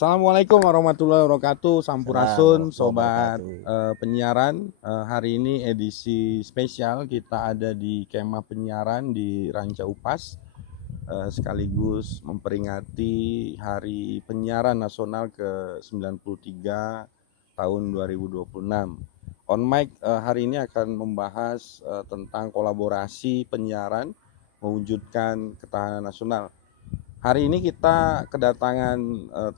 Assalamualaikum warahmatullahi wabarakatuh. Sampurasun, Assalamualaikum sobat warahmatullahi penyiaran. Hari ini edisi spesial kita ada di kemah penyiaran di Ranca Upas, sekaligus memperingati Hari Penyiaran Nasional ke-93 tahun 2026. On mic hari ini akan membahas tentang kolaborasi penyiaran mewujudkan ketahanan nasional. Hari ini kita kedatangan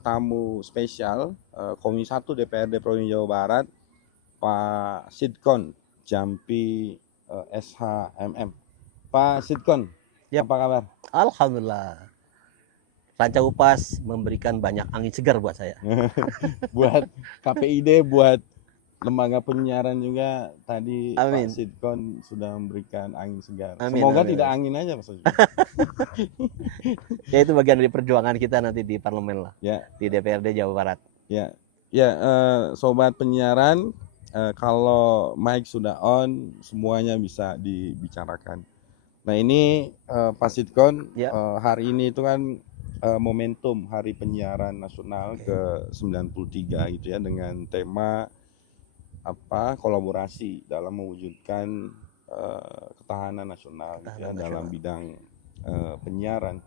tamu spesial Komisi 1 DPRD Provinsi Jawa Barat, Pak Sidkon Jampi SHMM. Pak Sidkon, Yap. apa kabar? Alhamdulillah. Ranca Upas memberikan banyak angin segar buat saya. Buat KPID, buat lembaga penyiaran juga tadi Amin. Pak Sidkon sudah memberikan angin segar. Amin, Semoga amin, tidak amin. angin aja Mas. Ya itu bagian dari perjuangan kita nanti di parlemen lah, Ya. di DPRD Jawa Barat. Ya, sobat penyiaran, kalau mic sudah on, semuanya bisa dibicarakan. Nah ini Pak Sidkon, Ya. hari ini itu kan momentum Hari Penyiaran Nasional ke-93 gitu ya, dengan tema kolaborasi dalam mewujudkan ketahanan nasional gitu ya, dalam bidang penyiaran.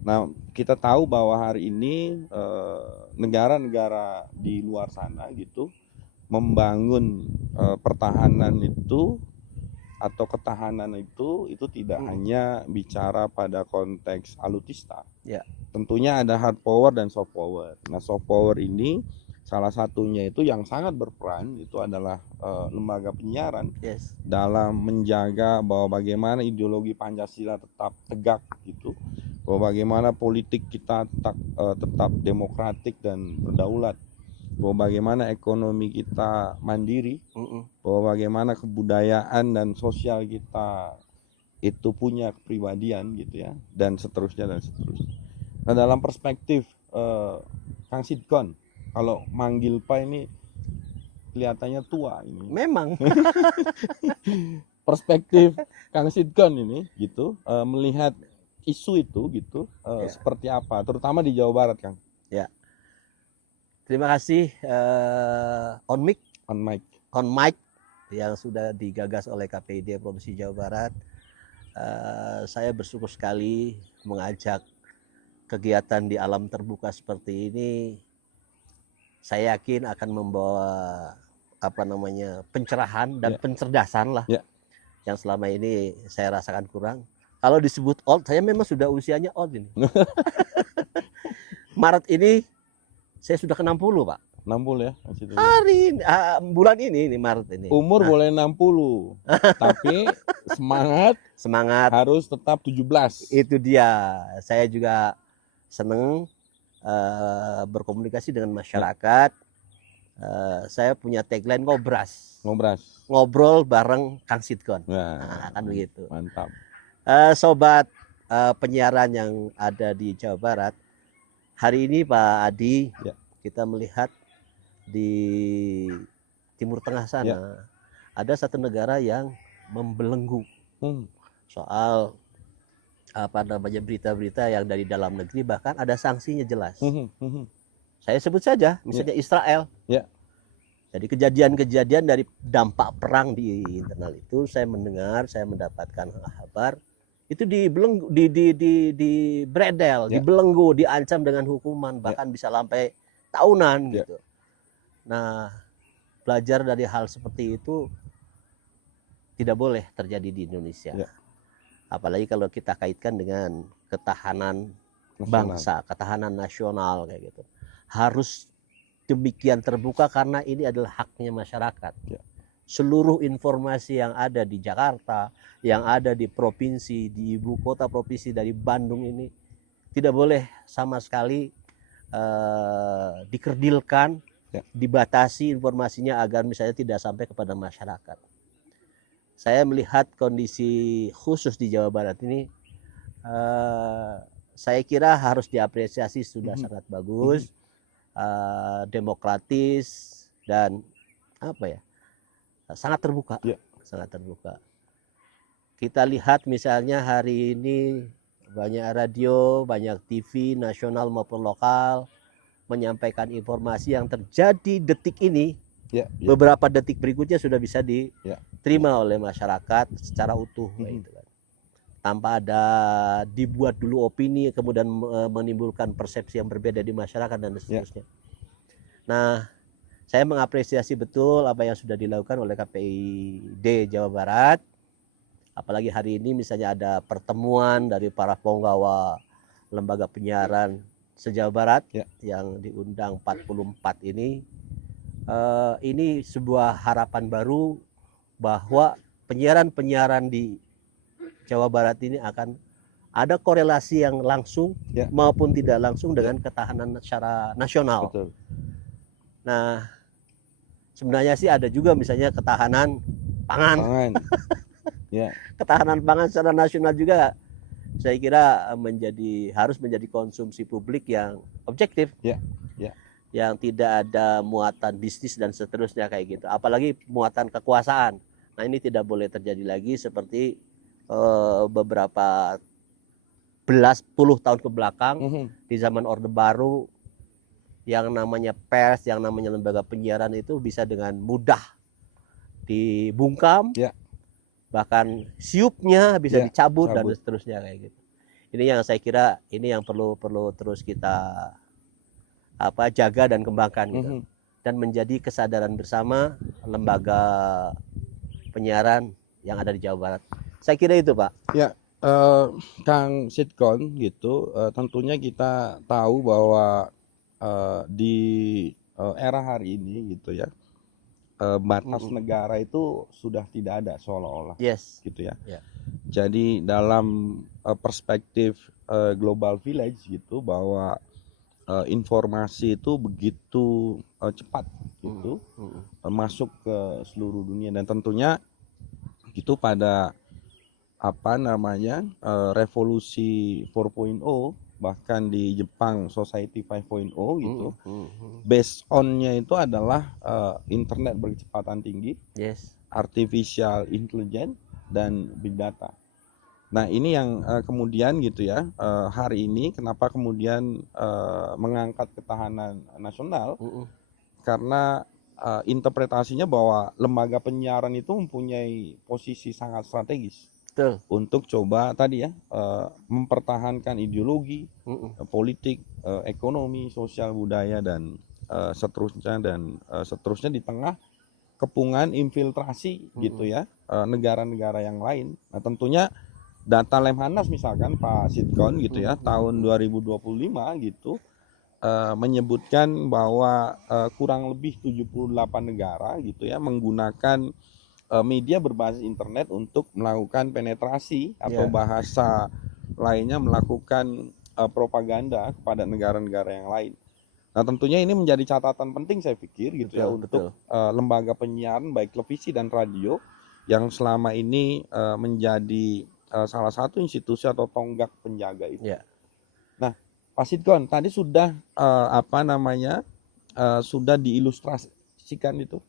Nah, kita tahu bahwa hari ini negara-negara di luar sana gitu membangun pertahanan itu atau ketahanan itu tidak hanya bicara pada konteks alutista. Ya. Tentunya ada hard power dan soft power. Nah, soft power ini salah satunya itu yang sangat berperan itu adalah lembaga penyiaran. Yes. Dalam menjaga bahwa bagaimana ideologi Pancasila tetap tegak gitu, bahwa bagaimana politik kita tetap demokratik dan berdaulat, bahwa bagaimana ekonomi kita mandiri, bahwa bagaimana kebudayaan dan sosial kita itu punya kepribadian gitu ya, dan seterusnya dan seterusnya. Nah, dalam perspektif Kang Sidkon, kalau manggil Pak ini kelihatannya tua ini. Memang. Perspektif Kang Sidkon ini gitu, melihat isu itu gitu, seperti apa, terutama di Jawa Barat, Kang? Ya. Terima kasih on mic yang sudah digagas oleh KPID Provinsi Jawa Barat. Saya bersyukur sekali mengajak kegiatan di alam terbuka seperti ini. Saya yakin akan membawa pencerahan dan pencerdasan lah, yang selama ini saya rasakan kurang. Kalau disebut old, saya memang sudah usianya old ini. Maret ini saya sudah ke 60, Pak. 60 ya? Hari bulan ini Maret ini. Umur boleh 60, tapi semangat harus tetap 17. Itu dia. Saya juga seneng berkomunikasi dengan masyarakat. Saya punya tagline ngobras. Ngobrol bareng Kang Sidkon. Kan begitu. Mantap. Sobat penyiaran yang ada di Jawa Barat, hari ini Pak Adi, kita melihat di Timur Tengah sana ada satu negara yang membelenggu soal berita-berita yang dari dalam negeri, bahkan ada sanksinya jelas. Saya sebut saja misalnya Israel. Jadi kejadian-kejadian dari dampak perang di internal itu saya mendengar, saya mendapatkan kabar itu dibelenggu, dibredel, dibelenggu, diancam dengan hukuman, bahkan bisa sampai tahunan gitu. Nah, belajar dari hal seperti itu tidak boleh terjadi di Indonesia. Apalagi kalau kita kaitkan dengan ketahanan bangsa, ketahanan nasional kayak gitu. Harus demikian terbuka karena ini adalah haknya masyarakat. Seluruh informasi yang ada di Jakarta, yang ada di provinsi, di ibu kota provinsi dari Bandung ini tidak boleh sama sekali dikerdilkan, dibatasi informasinya agar misalnya tidak sampai kepada masyarakat. Saya melihat kondisi khusus di Jawa Barat ini, saya kira harus diapresiasi, sudah sangat bagus, demokratis, dan sangat terbuka. Sangat terbuka. Kita lihat misalnya hari ini banyak radio, banyak TV nasional maupun lokal menyampaikan informasi yang terjadi detik ini, Ya, beberapa detik berikutnya sudah bisa Ya. diterima oleh masyarakat secara utuh, gitu kan. Tanpa ada dibuat dulu opini kemudian menimbulkan persepsi yang berbeda di masyarakat dan seterusnya. Nah, saya mengapresiasi betul apa yang sudah dilakukan oleh KPID Jawa Barat. Apalagi hari ini misalnya ada pertemuan dari para penggawa lembaga penyiaran se-Jawa Barat yang diundang 44 ini. Ini sebuah harapan baru bahwa penyiaran-penyiaran di Jawa Barat ini akan ada korelasi yang langsung maupun tidak langsung dengan ketahanan secara nasional. Betul. Nah, sebenarnya sih ada juga misalnya ketahanan pangan. Ketahanan pangan secara nasional juga saya kira harus menjadi konsumsi publik yang objektif. Yang tidak ada muatan bisnis dan seterusnya kayak gitu. Apalagi muatan kekuasaan. Nah, ini tidak boleh terjadi lagi seperti beberapa puluh tahun ke belakang di zaman Orde Baru, yang namanya pers, yang namanya lembaga penyiaran itu bisa dengan mudah dibungkam, bahkan siupnya bisa dicabut dan seterusnya kayak gitu. Ini yang saya kira ini yang perlu terus kita jaga dan kembangkan gitu. Dan menjadi kesadaran bersama lembaga penyiaran yang ada di Jawa Barat. Saya kira itu, Pak. Ya, Kang Sitkon gitu. Tentunya kita tahu bahwa di era hari ini gitu ya, batas negara itu sudah tidak ada seolah-olah, gitu ya. Jadi dalam perspektif global village gitu, bahwa informasi itu begitu cepat gitu masuk ke seluruh dunia, dan tentunya itu pada revolusi 4.0, bahkan di Jepang Society 5.0 gitu. Based on-nya itu adalah internet berkecepatan tinggi, artificial intelligence, dan big data. Nah, ini yang kemudian gitu ya, hari ini kenapa kemudian mengangkat ketahanan nasional, karena interpretasinya bahwa lembaga penyiaran itu mempunyai posisi sangat strategis untuk coba tadi ya, mempertahankan ideologi, politik, ekonomi, sosial, budaya, dan seterusnya di tengah kepungan infiltrasi gitu ya, negara-negara yang lain. Nah, tentunya data Lemhanas misalkan Pak Sitkon gitu ya, tahun 2025 gitu menyebutkan bahwa kurang lebih 78 negara gitu ya menggunakan media berbasis internet untuk melakukan penetrasi atau bahasa lainnya melakukan propaganda kepada negara-negara yang lain. Nah, tentunya ini menjadi catatan penting saya pikir gitu ya untuk lembaga penyiaran baik televisi dan radio yang selama ini menjadi salah satu institusi atau tonggak penjaga itu. Nah, Pak Sitkon tadi sudah sudah diilustrasikan itu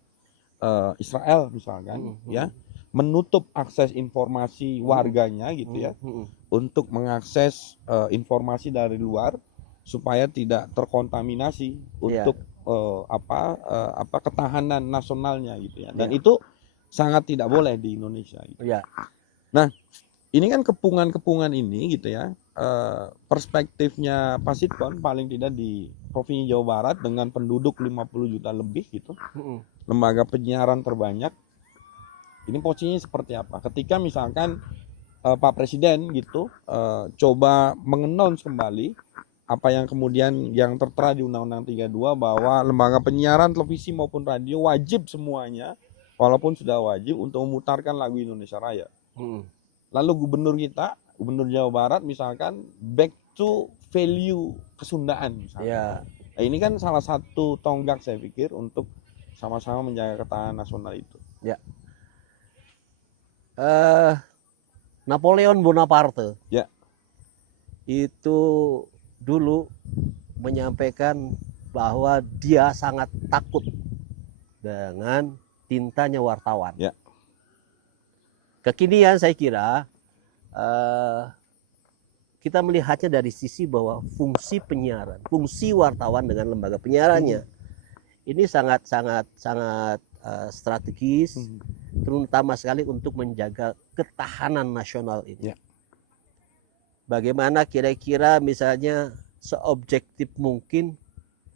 Israel misalkan ya menutup akses informasi warganya gitu ya untuk mengakses informasi dari luar supaya tidak terkontaminasi untuk ketahanan nasionalnya gitu ya, dan itu sangat tidak boleh di Indonesia gitu. Nah, ini kan kepungan ini gitu ya, perspektifnya Pak Sitkon paling tidak di Provinsi Jawa Barat dengan penduduk 50 juta lebih gitu, lembaga penyiaran terbanyak, ini posisinya seperti apa ketika misalkan Pak Presiden gitu coba mengannounce kembali apa yang kemudian yang tertera di Undang-Undang 32 bahwa lembaga penyiaran televisi maupun radio wajib semuanya, walaupun sudah wajib, untuk memutarkan lagu Indonesia Raya. Lalu gubernur Jawa Barat misalkan back to value kesundaan misalnya. Nah, ini kan salah satu tonggak saya pikir untuk sama-sama menjaga ketahanan nasional itu. Napoleon Bonaparte itu dulu menyampaikan bahwa dia sangat takut dengan tintanya wartawan. Kekinian saya kira kita melihatnya dari sisi bahwa fungsi penyiaran, fungsi wartawan dengan lembaga penyiarannya ini sangat strategis, terutama sekali untuk menjaga ketahanan nasional ini. Ya. Bagaimana kira-kira misalnya seobjektif mungkin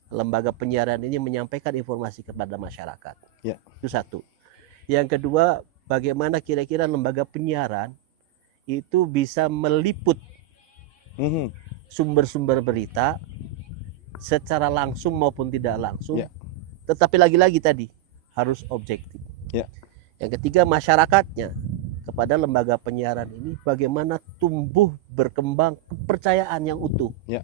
lembaga penyiaran ini menyampaikan informasi kepada masyarakat. Ya. Itu satu. Yang kedua, bagaimana kira-kira lembaga penyiaran itu bisa meliput sumber-sumber berita secara langsung maupun tidak langsung. Ya. Tetapi lagi-lagi tadi harus objektif. Ya. Yang ketiga, masyarakatnya kepada lembaga penyiaran ini bagaimana tumbuh berkembang kepercayaan yang utuh. Ya.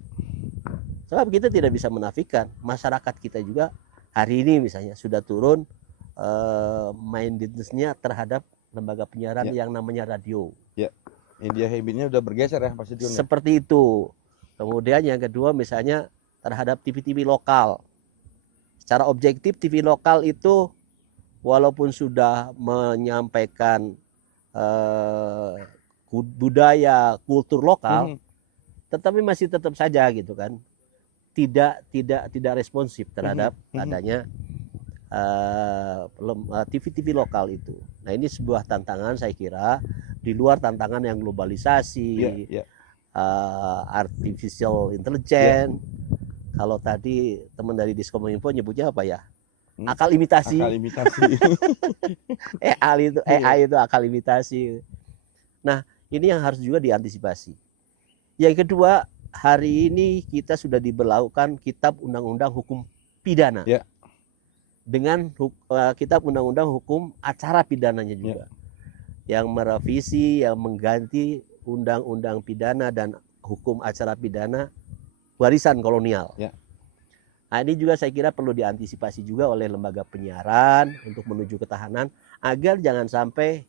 Sebab kita tidak bisa menafikan masyarakat kita juga hari ini misalnya sudah turun mindedness-nya terhadap lembaga penyiaran yang namanya radio. Ya. Media habitnya udah bergeser ya pasti. Seperti itu. Kemudian yang kedua misalnya terhadap TV-TV lokal. Secara objektif TV lokal itu walaupun sudah menyampaikan budaya, kultur lokal, tetapi masih tetap saja gitu kan tidak responsif terhadap adanya TV-TV lokal itu. Nah ini sebuah tantangan saya kira di luar tantangan yang globalisasi, artificial intelligence. Kalau tadi teman dari Diskominfo nyebutnya apa ya? Akal imitasi. Akal imitasi. AI itu akal imitasi. Nah, ini yang harus juga diantisipasi. Yang kedua, hari ini kita sudah diberlakukan Kitab Undang-Undang Hukum Pidana. Ya. Dengan Kitab Undang-Undang Hukum Acara Pidananya juga. Yang merevisi, yang mengganti Undang-Undang Pidana dan Hukum Acara Pidana warisan kolonial. Ya. Nah, ini juga saya kira perlu diantisipasi juga oleh lembaga penyiaran untuk menuju ketahanan agar jangan sampai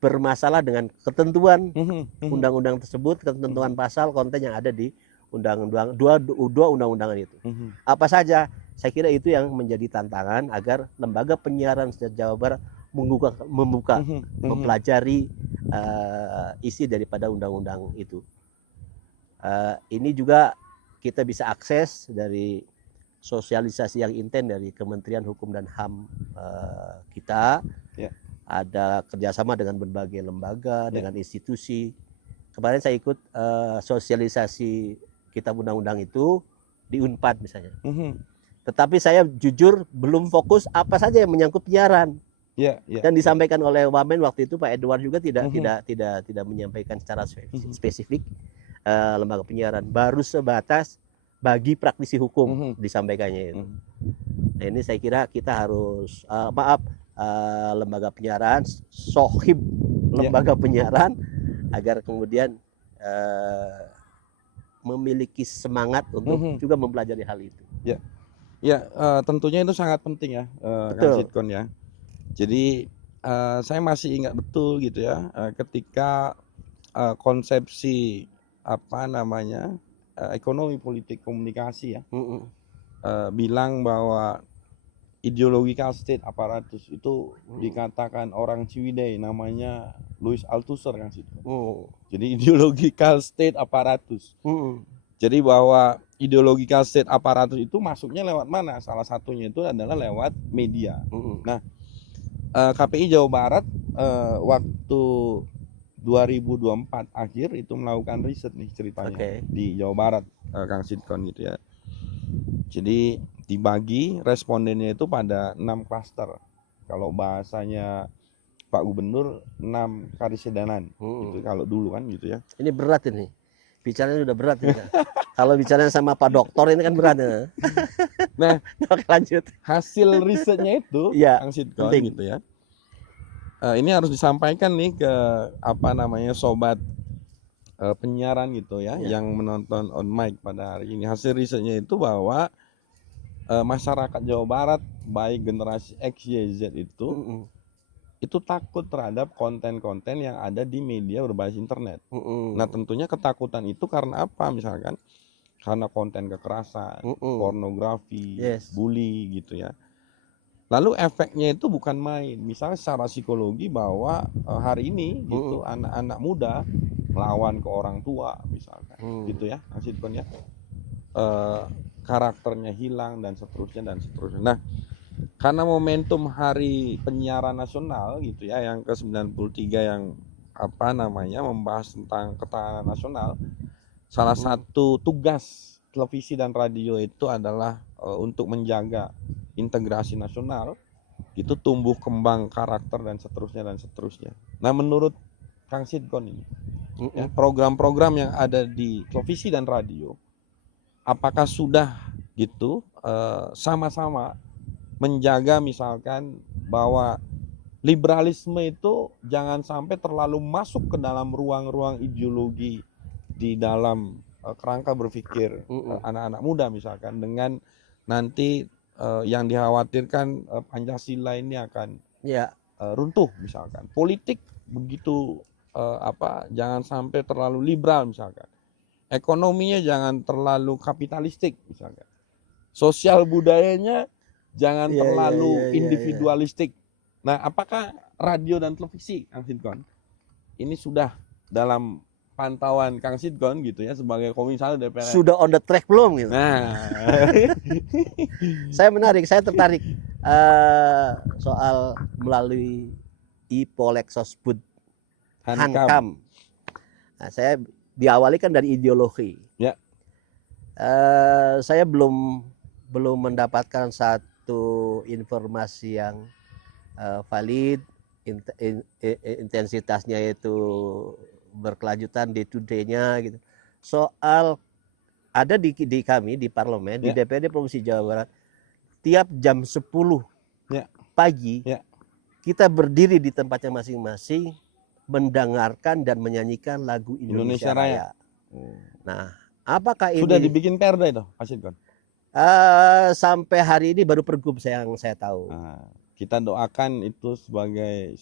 bermasalah dengan ketentuan undang-undang tersebut, ketentuan pasal konten yang ada di undang-undang dua undang-undangan itu. Apa saja? Saya kira itu yang menjadi tantangan agar lembaga penyiaran Jawa Barat membuka mempelajari isi daripada undang-undang itu. Ini juga kita bisa akses dari sosialisasi yang intens dari Kementerian Hukum dan HAM kita. Ya. Ada kerjasama dengan berbagai lembaga, dengan institusi. Kemarin saya ikut sosialisasi Kitab Undang-Undang itu di Unpad misalnya. Tetapi saya jujur belum fokus apa saja yang menyangkut penyiaran. Dan disampaikan oleh Wamen waktu itu Pak Edward juga tidak menyampaikan secara spesifik lembaga penyiaran, baru sebatas bagi praktisi hukum disampaikannya itu. Nah, ini saya kira kita harus lembaga penyiaran, sohib lembaga penyiaran agar kemudian memiliki semangat untuk juga mempelajari hal itu. Tentunya itu sangat penting ya, Kang Sitkon ya. Jadi saya masih ingat betul gitu ya, ketika konsepsi ekonomi politik komunikasi ya, bilang bahwa ideological state apparatus itu dikatakan orang Ciwidey namanya Louis Althusser kan situ. Jadi ideological state apparatus. Jadi bahwa ideological state apparatus itu masuknya lewat mana? Salah satunya itu adalah lewat media. Nah, KPI Jawa Barat waktu 2024 akhir itu melakukan riset nih ceritanya di Jawa Barat, Kang Sitkon gitu ya. Jadi dibagi respondennya itu pada 6 klaster. Kalau bahasanya Pak Gubernur 6 karisidenan gitu, kalau dulu kan gitu ya. Ini berat ini. Bicaranya sudah berat ini. Kalau bicaranya sama Pak Doktor ini kan berat ya. Nah, lanjut. Hasil risetnya itu Kang Sitkon gitu ya. Ini harus disampaikan nih ke sobat penyiaran gitu ya, yang menonton on mic pada hari ini. Hasil risetnya itu bahwa masyarakat Jawa Barat baik generasi X, Y, Z itu takut terhadap konten-konten yang ada di media berbasis internet. Nah, tentunya ketakutan itu karena apa? Misalkan karena konten kekerasan, pornografi, bully gitu ya. Lalu efeknya itu bukan main. Misalnya secara psikologi bahwa hari ini gitu anak-anak muda melawan ke orang tua misalkan, gitu ya, Kang Sidkon ya. Karakternya hilang dan seterusnya dan seterusnya. Nah, karena momentum Hari Penyiaran Nasional gitu ya, yang ke-93 yang membahas tentang ketahanan nasional, salah satu tugas televisi dan radio itu adalah untuk menjaga integrasi nasional, itu tumbuh kembang karakter dan seterusnya. Nah, menurut Kang Sidkon ini, ya, program-program yang ada di televisi dan radio, apakah sudah gitu sama-sama menjaga misalkan bahwa liberalisme itu jangan sampai terlalu masuk ke dalam ruang-ruang ideologi di dalam kerangka berpikir anak-anak muda misalkan, dengan nanti yang dikhawatirkan Pancasila ini akan runtuh misalkan. Politik begitu jangan sampai terlalu liberal misalkan. Ekonominya jangan terlalu kapitalistik misalkan. Sosial budayanya jangan terlalu individualistik. Nah, apakah radio dan televisi, Kang Sidkon, ini sudah dalam pantauan Kang Sidkon gitu ya sebagai komisaris DPR? Sudah on the track belum gitu? Nah, saya tertarik soal melalui Polexosbud Hankam. Nah, saya diawali kan dari ideologi. Ya. Saya belum mendapatkan satu informasi yang valid, intensitasnya itu berkelanjutan day to day-nya gitu. Soal ada di kami di parlemen, di DPRD Provinsi Jawa Barat, tiap jam 10 pagi kita berdiri di tempatnya masing-masing mendengarkan dan menyanyikan lagu Indonesia Raya. Nah, apakah ini sudah dibikin perda itu, Pak Sidkon? Sampai hari ini baru pergub yang saya tahu. Kita doakan itu sebagai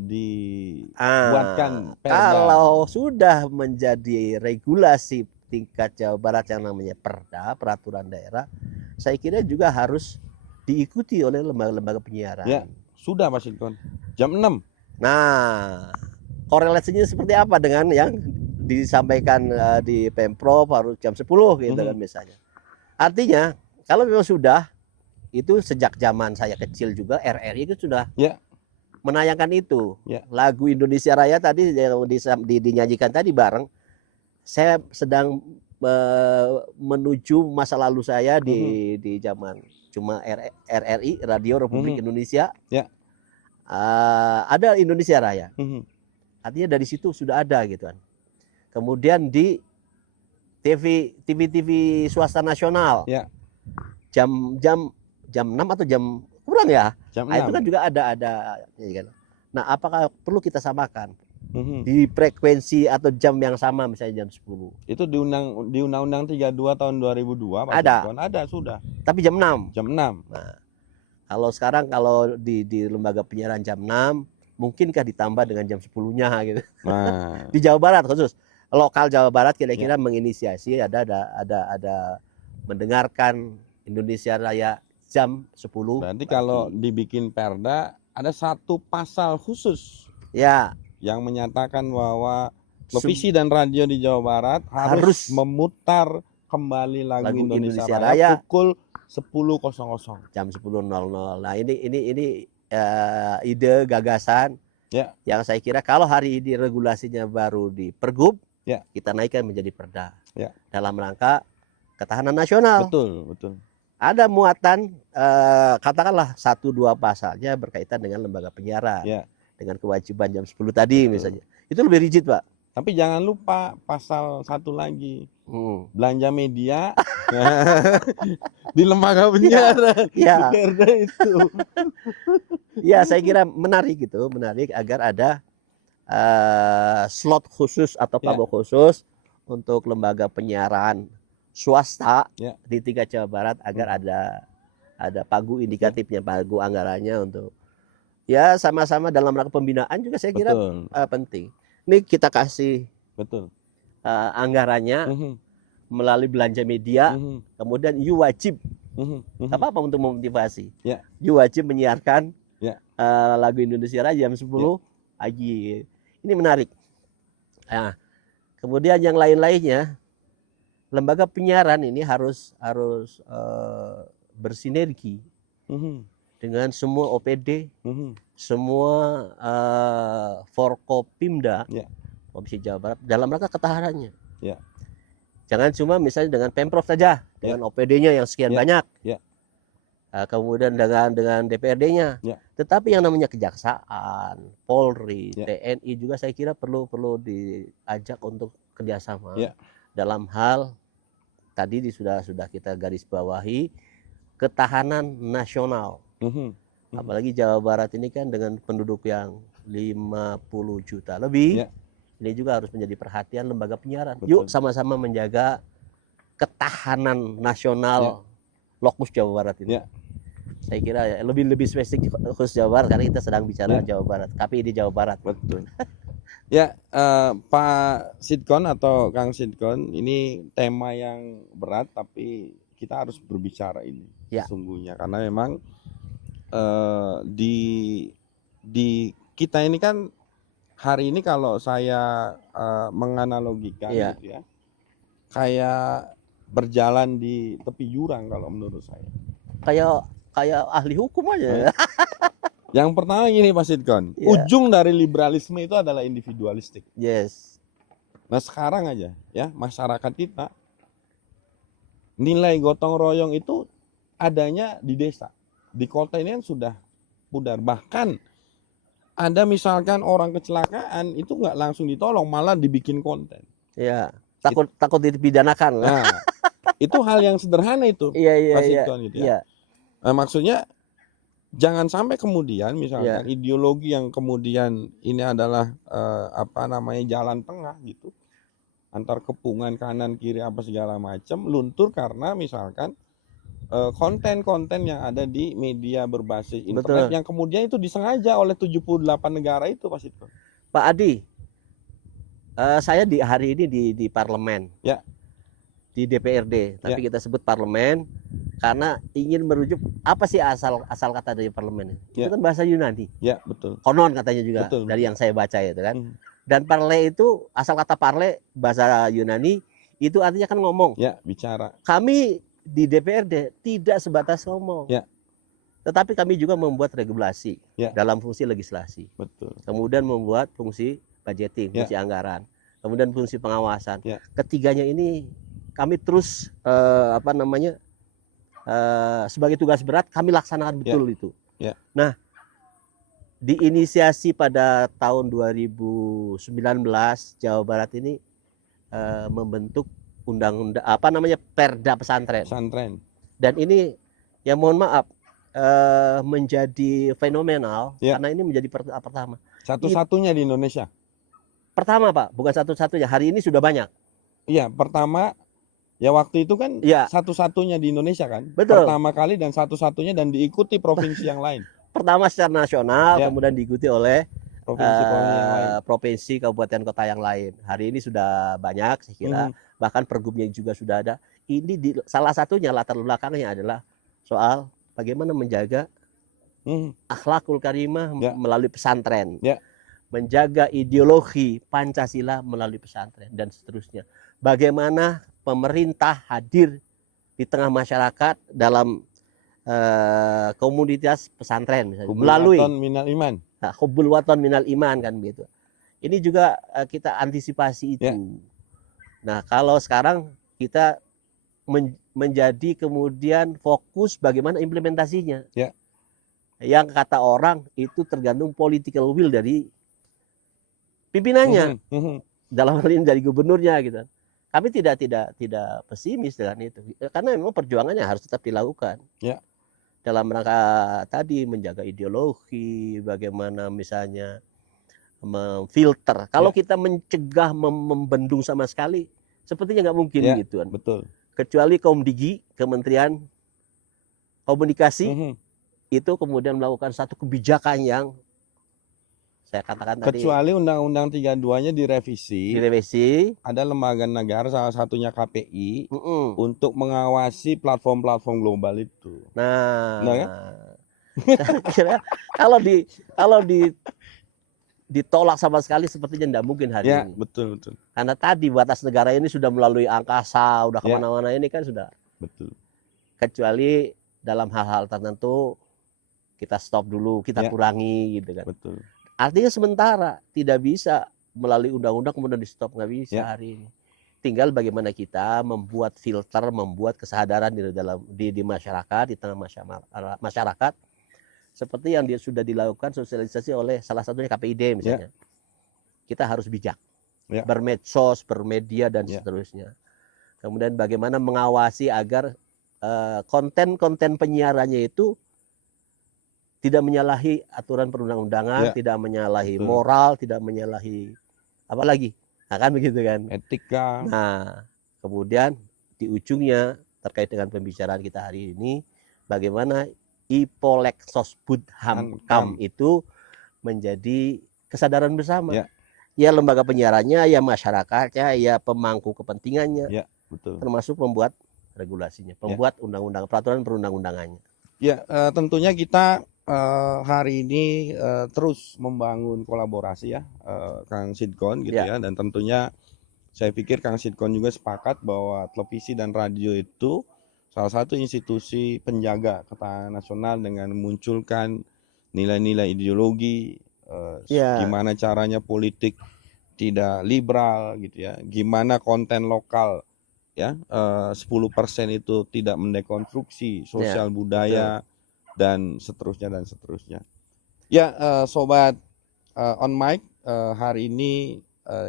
dibuatkan perda. Kalau sudah menjadi regulasi tingkat Jawa Barat yang namanya perda, peraturan daerah, saya kira juga harus diikuti oleh lembaga-lembaga penyiaran. Ya, sudah Pak Sidkon. Jam 6. Nah, korelasinya seperti apa dengan yang disampaikan di Pemprov harus jam 10 gitu kan misalnya. Artinya kalau memang sudah, itu sejak zaman saya kecil juga RRI itu sudah menayangkan itu. Lagu Indonesia Raya tadi yang dinyanyikan tadi bareng, saya sedang menuju masa lalu saya di zaman cuma RRI, Radio Republik Indonesia. Ada Indonesia Raya. Artinya dari situ sudah ada gitu kan. Kemudian di TV swasta nasional. Jam 6 atau jam kurang ya? Jam 6. Itu kan juga ada ya kan. Nah, apakah perlu kita samakan? Di frekuensi atau jam yang sama misalnya jam 10. Itu di Undang-Undang 32 tahun 2002 Pak Sidkon, ada sudah. Tapi jam 6. Jam 6. Nah, kalau sekarang di lembaga penyiaran jam 6, mungkinkah ditambah dengan jam 10-nya gitu. Nah, di Jawa Barat khusus. Lokal Jawa Barat kira-kira menginisiasi ada mendengarkan Indonesia Raya jam 10. Berarti kalau dibikin perda ada satu pasal khusus yang menyatakan bahwa televisi dan radio di Jawa Barat harus memutar kembali lagu Indonesia Raya pukul 10.00. Jam 10.00. Nah, ini ide gagasan yang saya kira kalau hari ini regulasinya baru di Pergub, kita naikkan menjadi perda dalam rangka ketahanan nasional. Betul. Ada muatan katakanlah 1-2 pasalnya berkaitan dengan lembaga penyiaran, dengan kewajiban jam 10 tadi misalnya. Itu lebih rigid, Pak. Tapi jangan lupa pasal 1 lagi, belanja media di lembaga penyiaran. Perda itu. Ya, saya kira menarik agar ada slot khusus atau pago khusus untuk lembaga penyiaran swasta di tingkat Jawa Barat, agar ada pagu indikatifnya, pagu anggarannya untuk sama-sama dalam rangka pembinaan juga saya kira penting. Ini kita kasih anggarannya melalui belanja media, kemudian you wajib apa untuk memotivasi. You wajib menyiarkan lagu Indonesia Raya jam 10 pagi. Ini menarik. Nah, Kemudian yang lain-lainnya, lembaga penyiaran ini harus bersinergi dengan semua OPD, semua Forkopimda, Provinsi Jawa Barat dalam rangka ketahanannya. Jangan cuma misalnya dengan Pemprov saja, dengan OPD-nya yang sekian banyak, kemudian dengan DPRD-nya, tetapi yang namanya Kejaksaan, Polri, TNI juga saya kira perlu diajak untuk kerjasama dalam hal tadi sudah kita garis bawahi ketahanan nasional. Apalagi Jawa Barat ini kan dengan penduduk yang 50 juta lebih. Ini juga harus menjadi perhatian lembaga penyiaran. Yuk sama-sama menjaga ketahanan nasional lokus Jawa Barat ini. Saya kira lebih spesifik khusus Jawa Barat karena kita sedang bicara Jawa Barat. KPI di Jawa Barat. Betul. Pak Sidkon atau Kang Sidkon, ini tema yang berat tapi kita harus berbicara ini sesungguhnya karena memang di kita ini kan hari ini kalau saya menganalogikan gitu ya, kayak berjalan di tepi jurang kalau menurut saya. Kayak ahli hukum aja. Yang pertama gini Pak Sidkon, ujung dari liberalisme itu adalah individualistik. Nah sekarang aja ya masyarakat kita nilai gotong royong itu adanya di desa, di kota ini kan sudah pudar. Bahkan ada misalkan orang kecelakaan itu nggak langsung ditolong, malah dibikin konten. Takut dipidanakan. Nah, itu hal yang sederhana itu, Pak Sidkon gitu ya. Nah, maksudnya jangan sampai kemudian misalkan ideologi yang kemudian ini adalah jalan tengah gitu, antar kepungan kanan kiri apa segala macam luntur karena misalkan konten-konten yang ada di media berbasis internet yang kemudian itu disengaja oleh 78 negara itu Pak Sidkon. Pak Adi, saya di hari ini di parlemen, di DPRD, tapi kita sebut parlemen karena ingin merujuk apa sih asal kata dari parlemen. Itu kan bahasa Yunani. Betul. Konon katanya juga dari yang saya baca itu kan. Dan parle itu asal kata parle bahasa Yunani itu artinya kan ngomong. Bicara. Kami di DPRD tidak sebatas ngomong, tetapi kami juga membuat regulasi dalam fungsi legislasi. Betul. Kemudian membuat fungsi budgeting, fungsi anggaran, kemudian fungsi pengawasan. Ketiganya ini kami terus sebagai tugas berat kami laksanakan betul itu. Nah, diinisiasi pada tahun 2019 Jawa Barat ini membentuk undang-undang Perda pesantren. Dan ini ya mohon maaf menjadi fenomenal karena ini menjadi pertama. Satu-satunya di Indonesia. Pertama Pak, bukan satu-satunya. Hari ini sudah banyak. Pertama ya waktu itu kan satu-satunya di Indonesia kan. Betul. Pertama kali dan satu-satunya dan diikuti provinsi yang lain. Pertama secara nasional, kemudian diikuti oleh provinsi, kabupaten, kota yang lain. Hari ini sudah banyak, saya kira. Bahkan pergubnya juga sudah ada. Ini salah satunya latar belakangnya adalah soal bagaimana menjaga akhlakul karimah melalui pesantren, menjaga ideologi Pancasila melalui pesantren dan seterusnya. Bagaimana pemerintah hadir di tengah masyarakat dalam komunitas pesantren misalnya, melalui Hubbul Waton Minal Iman kan begitu. Ini juga kita antisipasi itu. Nah, kalau sekarang kita menjadi kemudian fokus bagaimana implementasinya. Yang kata orang itu tergantung political will dari pimpinannya. Dalam hal ini dari gubernurnya gitu. Kami tidak pesimis dengan itu. Karena memang perjuangannya harus tetap dilakukan. Dalam rangka tadi menjaga ideologi, bagaimana misalnya memfilter. Kalau kita mencegah membendung sama sekali, sepertinya nggak mungkin gitu kan. Betul. Kecuali Komdigi, Kementerian Komunikasi, itu kemudian melakukan satu kebijakan yang saya katakan tadi. Kecuali Undang-Undang 32-nya direvisi. Ada lembaga negara, salah satunya KPI, untuk mengawasi platform-platform global itu. Nah kan? Saya kira kalau ditolak sama sekali sepertinya tidak mungkin hari Ya, ini. betul. Karena tadi batas negara ini sudah melalui angkasa, udah Ya. kemana-mana ini kan sudah. Betul. Kecuali dalam hal-hal tertentu kita stop dulu, kita Ya. kurangi gitu kan. Betul. Artinya sementara, tidak bisa melalui undang-undang kemudian di stop, nggak bisa Ya. hari ini. Tinggal bagaimana kita membuat filter, membuat kesadaran di masyarakat, di tengah masyarakat, seperti yang sudah dilakukan sosialisasi oleh salah satunya KPID misalnya. Kita harus bijak, bermedsos, bermedia dan seterusnya. Kemudian bagaimana mengawasi agar konten-konten penyiarannya itu tidak menyalahi aturan perundang-undangan, tidak menyalahi moral, tidak menyalahi apa lagi, nah kan begitu kan? Etika. Nah, kemudian di ujungnya terkait dengan pembicaraan kita hari ini, bagaimana Ipolexosbud Hamkam itu menjadi kesadaran bersama. Ya lembaga penyiarannya, ya masyarakatnya, ya pemangku kepentingannya, betul. Termasuk pembuat regulasinya, pembuat undang-undang, peraturan perundang-undangannya. Ya, tentunya kita hari ini terus membangun kolaborasi ya, Kang Sidkon gitu ya, dan tentunya saya pikir Kang Sidkon juga sepakat bahwa televisi dan radio itu salah satu institusi penjaga ketahanan nasional dengan memunculkan nilai-nilai ideologi, gimana caranya politik tidak liberal gitu ya, gimana konten lokal ya 10% itu tidak mendekonstruksi sosial budaya dan seterusnya. Ya, sobat on mic, hari ini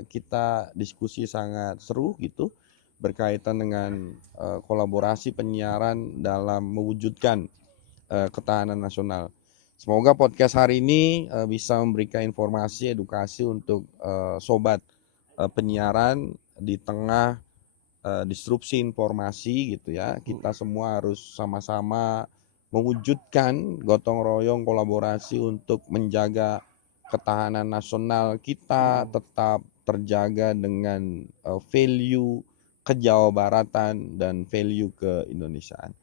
kita diskusi sangat seru gitu berkaitan dengan kolaborasi penyiaran dalam mewujudkan ketahanan nasional. Semoga podcast hari ini bisa memberikan informasi, edukasi untuk sobat penyiaran di tengah disrupsi informasi gitu ya. Kita semua harus sama-sama mewujudkan gotong royong kolaborasi untuk menjaga ketahanan nasional kita tetap terjaga dengan value kejawabaratan dan value keindonesiaan.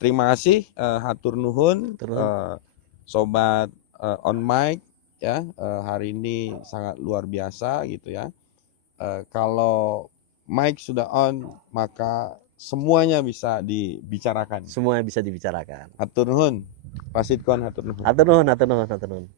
Terima kasih, hatur nuhun, sobat on mic ya, hari ini sangat luar biasa gitu ya. Kalau mic sudah on, maka semuanya bisa dibicarakan. Semuanya bisa dibicarakan. Hatur nuhun, Pak Sidkon, hatur nuhun. Hatur nuhun.